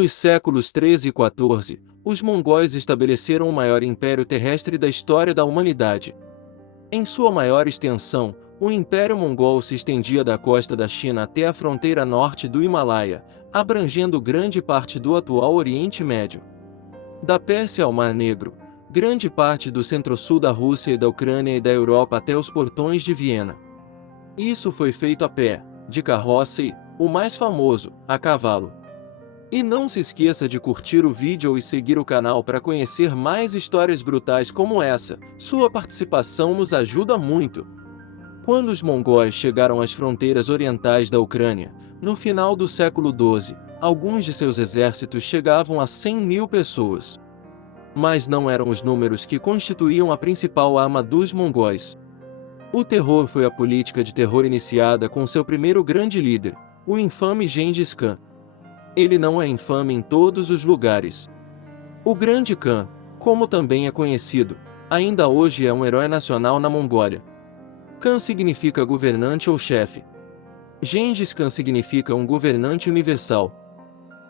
Nos séculos 13 e 14, os mongóis estabeleceram o maior império terrestre da história da humanidade. Em sua maior extensão, o Império Mongol se estendia da costa da China até a fronteira norte do Himalaia, abrangendo grande parte do atual Oriente Médio. Da Pérsia ao Mar Negro, grande parte do centro-sul da Rússia e da Ucrânia e da Europa até os portões de Viena. Isso foi feito a pé, de carroça e, o mais famoso, a cavalo. E não se esqueça de curtir o vídeo e seguir o canal para conhecer mais histórias brutais como essa. Sua participação nos ajuda muito. Quando os mongóis chegaram às fronteiras orientais da Ucrânia, no final do século XII, alguns de seus exércitos chegavam a 100.000 pessoas. Mas não eram os números que constituíam a principal arma dos mongóis. O terror foi a política de terror iniciada com seu primeiro grande líder, o infame Gengis Khan. Ele não é infame em todos os lugares. O Grande Khan, como também é conhecido, ainda hoje é um herói nacional na Mongólia. Khan significa governante ou chefe. Gengis Khan significa um governante universal.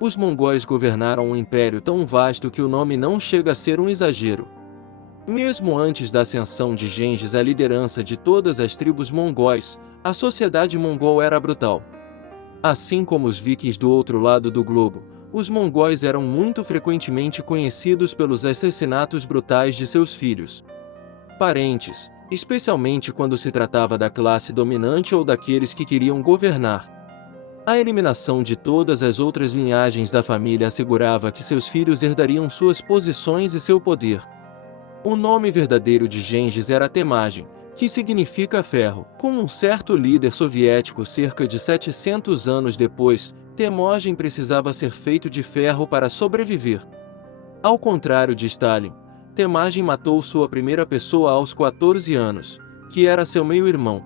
Os mongóis governaram um império tão vasto que o nome não chega a ser um exagero. Mesmo antes da ascensão de Gengis à liderança de todas as tribos mongóis, a sociedade mongol era brutal. Assim como os vikings do outro lado do globo, os mongóis eram muito frequentemente conhecidos pelos assassinatos brutais de seus filhos. Parentes, especialmente quando se tratava da classe dominante ou daqueles que queriam governar. A eliminação de todas as outras linhagens da família assegurava que seus filhos herdariam suas posições e seu poder. O nome verdadeiro de Gengis era Temagem, que significa ferro. Com um certo líder soviético cerca de 700 anos depois, Temagem precisava ser feito de ferro para sobreviver. Ao contrário de Stalin, Temagem matou sua primeira pessoa aos 14 anos, que era seu meio-irmão.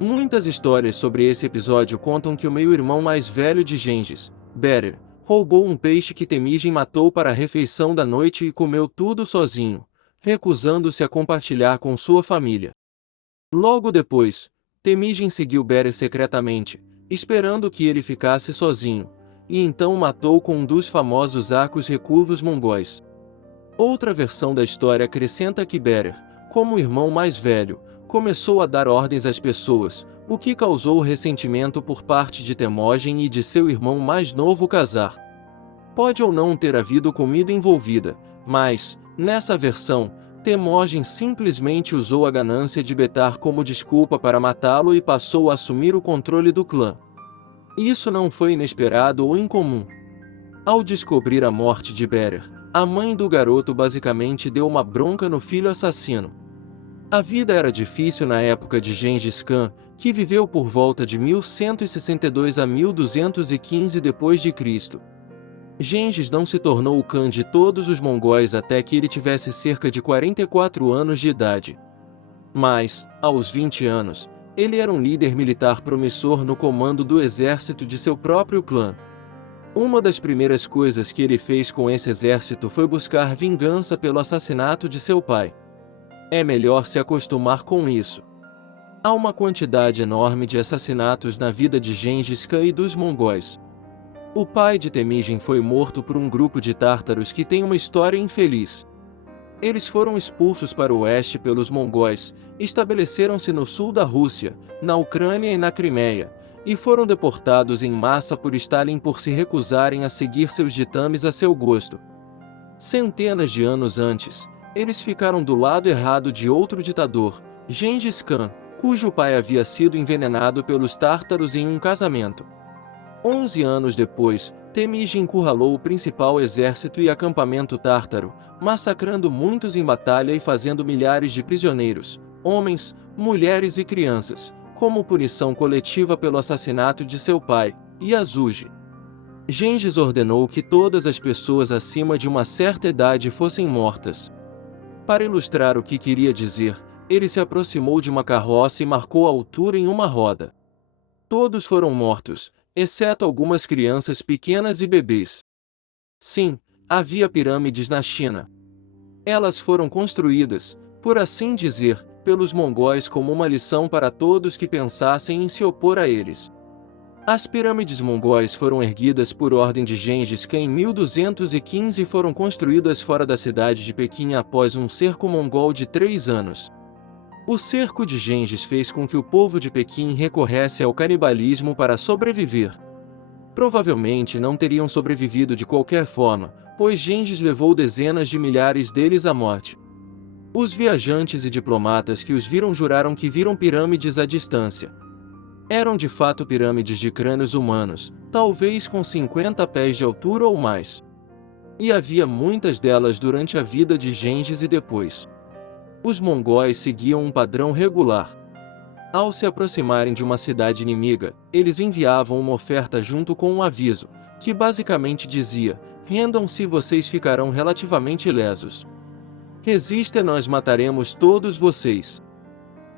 Muitas histórias sobre esse episódio contam que o meio-irmão mais velho de Gengis, Berer, roubou um peixe que Temagem matou para a refeição da noite e comeu tudo sozinho, recusando-se a compartilhar com sua família. Logo depois, Temagem seguiu Berer secretamente, esperando que ele ficasse sozinho, e então o matou com um dos famosos arcos recurvos mongóis. Outra versão da história acrescenta que Berer, como o irmão mais velho, começou a dar ordens às pessoas, o que causou ressentimento por parte de Temagem e de seu irmão mais novo Khazar. Pode ou não ter havido comida envolvida, mas, nessa versão, Temagem simplesmente usou a ganância de Betar como desculpa para matá-lo e passou a assumir o controle do clã. Isso não foi inesperado ou incomum. Ao descobrir a morte de Berer, a mãe do garoto basicamente deu uma bronca no filho assassino. A vida era difícil na época de Gengis Khan, que viveu por volta de 1162 a 1215 d.C. Gengis não se tornou o Khan de todos os mongóis até que ele tivesse cerca de 44 anos de idade. Mas, aos 20 anos, ele era um líder militar promissor no comando do exército de seu próprio clã. Uma das primeiras coisas que ele fez com esse exército foi buscar vingança pelo assassinato de seu pai. É melhor se acostumar com isso. Há uma quantidade enorme de assassinatos na vida de Gengis Khan e dos mongóis. O pai de Temagem foi morto por um grupo de tártaros que tem uma história infeliz. Eles foram expulsos para o oeste pelos mongóis, estabeleceram-se no sul da Rússia, na Ucrânia e na Crimeia, e foram deportados em massa por Stalin por se recusarem a seguir seus ditames a seu gosto. Centenas de anos antes, eles ficaram do lado errado de outro ditador, Gengis Khan, cujo pai havia sido envenenado pelos tártaros em um casamento. 11 anos depois, Temagem encurralou o principal exército e acampamento tártaro, massacrando muitos em batalha e fazendo milhares de prisioneiros, homens, mulheres e crianças, como punição coletiva pelo assassinato de seu pai, Yasuji. Gengis ordenou que todas as pessoas acima de uma certa idade fossem mortas. Para ilustrar o que queria dizer, ele se aproximou de uma carroça e marcou a altura em uma roda. Todos foram mortos, exceto algumas crianças pequenas e bebês. Sim, havia pirâmides na China. Elas foram construídas, por assim dizer, pelos mongóis como uma lição para todos que pensassem em se opor a eles. As pirâmides mongóis foram erguidas por ordem de Gengis Khan em 1215 e foram construídas fora da cidade de Pequim após um cerco mongol de 3 anos. O cerco de Gengis fez com que o povo de Pequim recorresse ao canibalismo para sobreviver. Provavelmente não teriam sobrevivido de qualquer forma, pois Gengis levou dezenas de milhares deles à morte. Os viajantes e diplomatas que os viram juraram que viram pirâmides à distância. Eram de fato pirâmides de crânios humanos, talvez com 50 pés de altura ou mais. E havia muitas delas durante a vida de Gengis e depois. Os mongóis seguiam um padrão regular. Ao se aproximarem de uma cidade inimiga, eles enviavam uma oferta junto com um aviso, que basicamente dizia: rendam-se e vocês ficarão relativamente ilesos. Resista e nós mataremos todos vocês.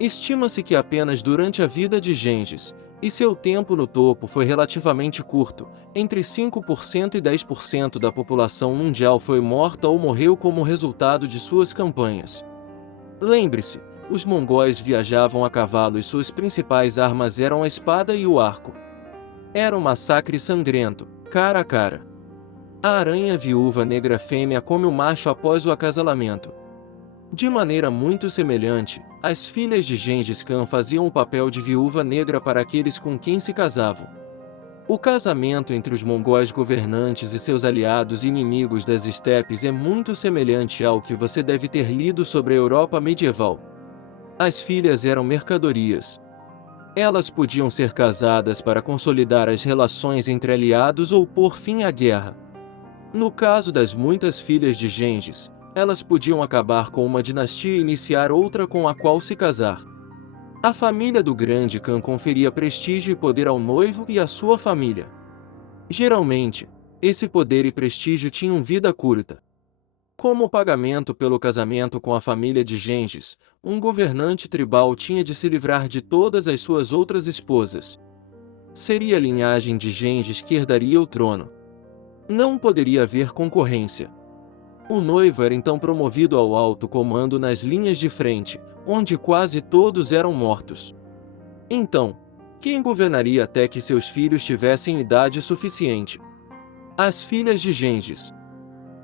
Estima-se que apenas durante a vida de Gengis, e seu tempo no topo foi relativamente curto, entre 5% e 10% da população mundial foi morta ou morreu como resultado de suas campanhas. Lembre-se, os mongóis viajavam a cavalo e suas principais armas eram a espada e o arco. Era um massacre sangrento, cara a cara. A aranha viúva negra fêmea come o macho após o acasalamento. De maneira muito semelhante, as filhas de Gengis Khan faziam o papel de viúva negra para aqueles com quem se casavam. O casamento entre os mongóis governantes e seus aliados e inimigos das estepes é muito semelhante ao que você deve ter lido sobre a Europa medieval. As filhas eram mercadorias. Elas podiam ser casadas para consolidar as relações entre aliados ou pôr fim à guerra. No caso das muitas filhas de Gengis, elas podiam acabar com uma dinastia e iniciar outra com a qual se casar. A família do grande Khan conferia prestígio e poder ao noivo e à sua família. Geralmente, esse poder e prestígio tinham vida curta. Como pagamento pelo casamento com a família de Gengis, um governante tribal tinha de se livrar de todas as suas outras esposas. Seria a linhagem de Gengis que herdaria o trono. Não poderia haver concorrência. O noivo era então promovido ao alto comando nas linhas de frente, onde quase todos eram mortos. Então, quem governaria até que seus filhos tivessem idade suficiente? As filhas de Gengis.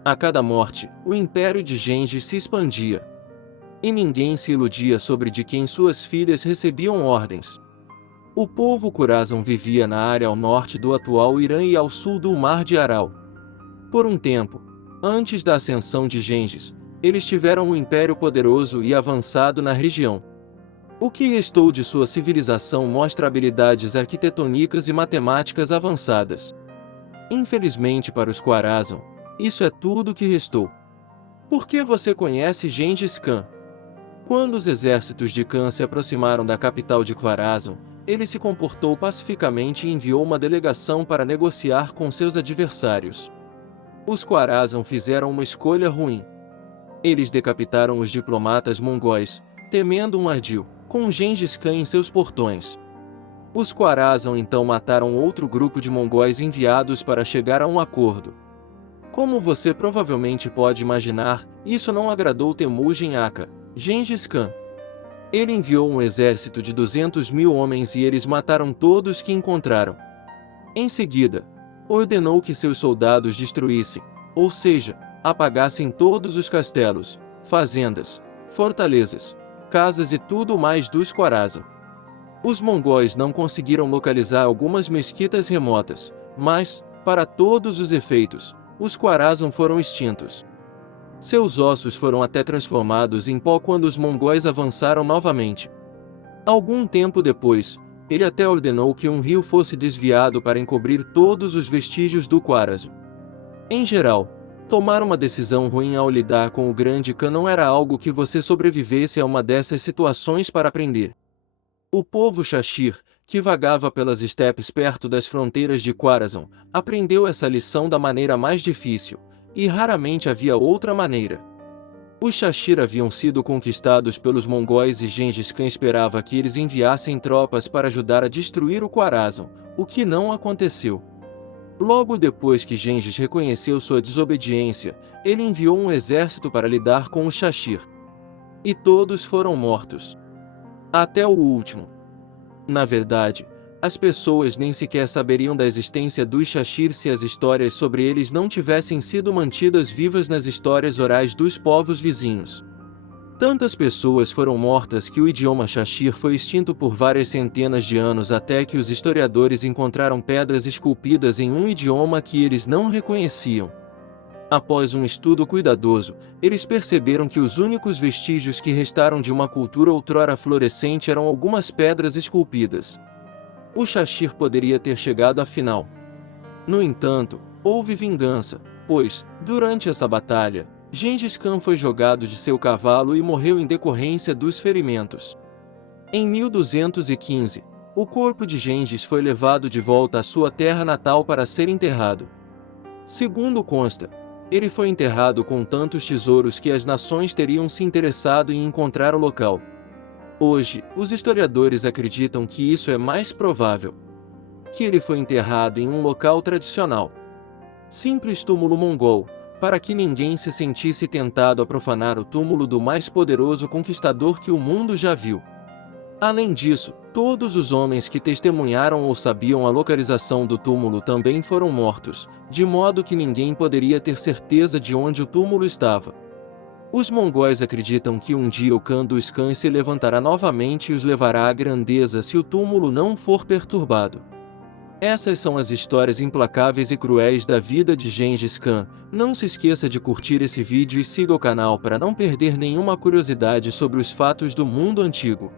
A cada morte, o império de Gengis se expandia. E ninguém se iludia sobre de quem suas filhas recebiam ordens. O povo Khorasan vivia na área ao norte do atual Irã e ao sul do Mar de Aral. Por um tempo, antes da ascensão de Gengis, eles tiveram um império poderoso e avançado na região. O que restou de sua civilização mostra habilidades arquitetônicas e matemáticas avançadas. Infelizmente para os Khorasan, isso é tudo que restou. Por que você conhece Gengis Khan? Quando os exércitos de Khan se aproximaram da capital de Khorasan, ele se comportou pacificamente e enviou uma delegação para negociar com seus adversários. Os Khorasan fizeram uma escolha ruim. Eles decapitaram os diplomatas mongóis, temendo um ardil, com Gengis Khan em seus portões. Os Khorasan então mataram outro grupo de mongóis enviados para chegar a um acordo. Como você provavelmente pode imaginar, isso não agradou Temujin Aka, Gengis Khan. Ele enviou um exército de 200.000 homens e eles mataram todos que encontraram. Em seguida, ordenou que seus soldados destruíssem, ou seja, apagassem todos os castelos, fazendas, fortalezas, casas e tudo mais dos Khorasan. Os mongóis não conseguiram localizar algumas mesquitas remotas, mas, para todos os efeitos, os Khorasan foram extintos. Seus ossos foram até transformados em pó quando os mongóis avançaram novamente. Algum tempo depois, ele até ordenou que um rio fosse desviado para encobrir todos os vestígios do Khorasan. Em geral, tomar uma decisão ruim ao lidar com o grande Khan não era algo que você sobrevivesse a uma dessas situações para aprender. O povo Shashir, que vagava pelas estepes perto das fronteiras de Khorasan, aprendeu essa lição da maneira mais difícil, e raramente havia outra maneira. Os Shashir haviam sido conquistados pelos mongóis e Gengis Khan esperava que eles enviassem tropas para ajudar a destruir o Khorasan, o que não aconteceu. Logo depois que Gengis reconheceu sua desobediência, ele enviou um exército para lidar com os Shashir. E todos foram mortos. Até o último. Na verdade, as pessoas nem sequer saberiam da existência dos Shashir se as histórias sobre eles não tivessem sido mantidas vivas nas histórias orais dos povos vizinhos. Tantas pessoas foram mortas que o idioma Shashir foi extinto por várias centenas de anos até que os historiadores encontraram pedras esculpidas em um idioma que eles não reconheciam. Após um estudo cuidadoso, eles perceberam que os únicos vestígios que restaram de uma cultura outrora florescente eram algumas pedras esculpidas. O Shashir poderia ter chegado à final. No entanto, houve vingança, pois, durante essa batalha, Gengis Khan foi jogado de seu cavalo e morreu em decorrência dos ferimentos. Em 1215, o corpo de Gengis foi levado de volta à sua terra natal para ser enterrado. Segundo consta, ele foi enterrado com tantos tesouros que as nações teriam se interessado em encontrar o local. Hoje, os historiadores acreditam que isso é mais provável. Que ele foi enterrado em um local tradicional. Simples túmulo mongol, para que ninguém se sentisse tentado a profanar o túmulo do mais poderoso conquistador que o mundo já viu. Além disso, todos os homens que testemunharam ou sabiam a localização do túmulo também foram mortos, de modo que ninguém poderia ter certeza de onde o túmulo estava. Os mongóis acreditam que um dia o Khan dos Khans se levantará novamente e os levará à grandeza se o túmulo não for perturbado. Essas são as histórias implacáveis e cruéis da vida de Gengis Khan. Não se esqueça de curtir esse vídeo e siga o canal para não perder nenhuma curiosidade sobre os fatos do mundo antigo.